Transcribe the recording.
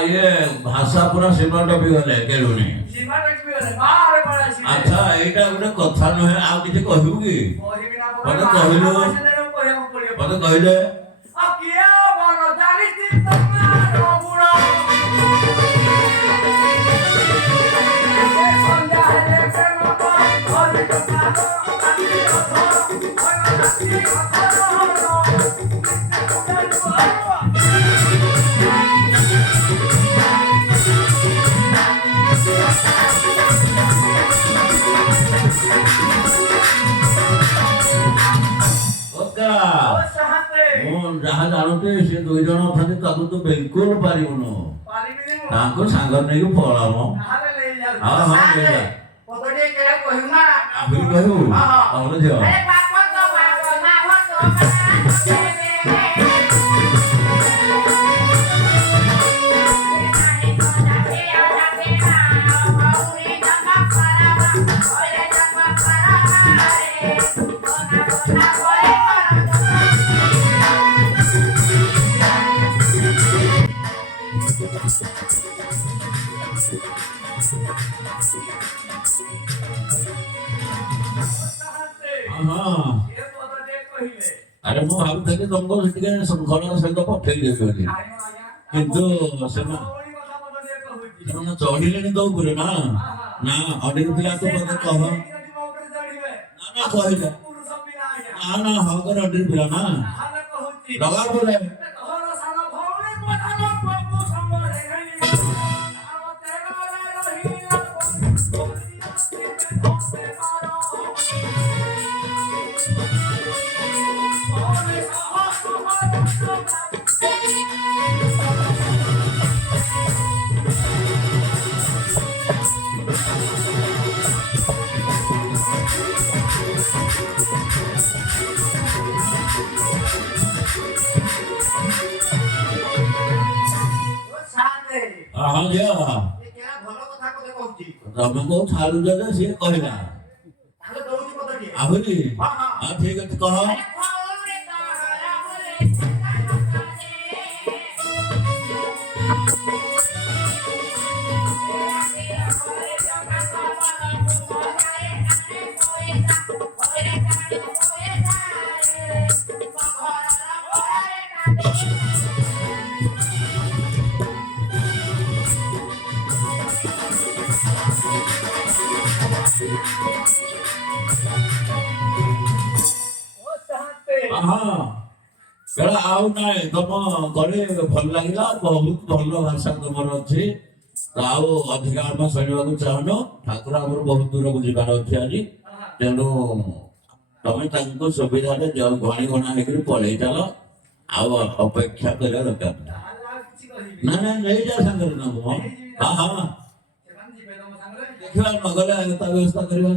ये भाषा पूरा सीमा टपी गले केलुनी अच्छा एटा गोटे कथा नहे आ किछ कहबू की मते कहलु मते कहले आ किया बन जानि चित्तमार बुड़ा संजा है प्रेम पर हरि कथा जहाँ जानते से दुई जन अथाते ताकू तो बिल्कुल पारिबनो ताको सांगर नै को पळामो हां हां ले जा पतडे के कहिमा अभी कहू हां जो अरे बाप तो ना तो अरे मो भाव थे तुमको सेटिके घर सहित पठे देबी किंतु सेना चढ़िले तो ऊपर ना ना अडी पिला तो मते कह ना ना कहले ना ना हगर अडी पिला ना लगा बोले हाँ जी तुमको छाड़ू जगह से कहला आबरी हाँ ठीक है कह आउ ना तुम गले भल लगे बहुत भल भाषा तुम अच्छी तो आउ अधिक आम शुणा चाहन ठाकुर आम बहुत दूर को जीवार अच्छे आज तेणु तुम्हें सुविधा घणी घणा हो पलि चल अपेक्षा करवा दरकार ना ना नहीं जा सागर ना हाँ हाँ देखा नगले व्यवस्था करवा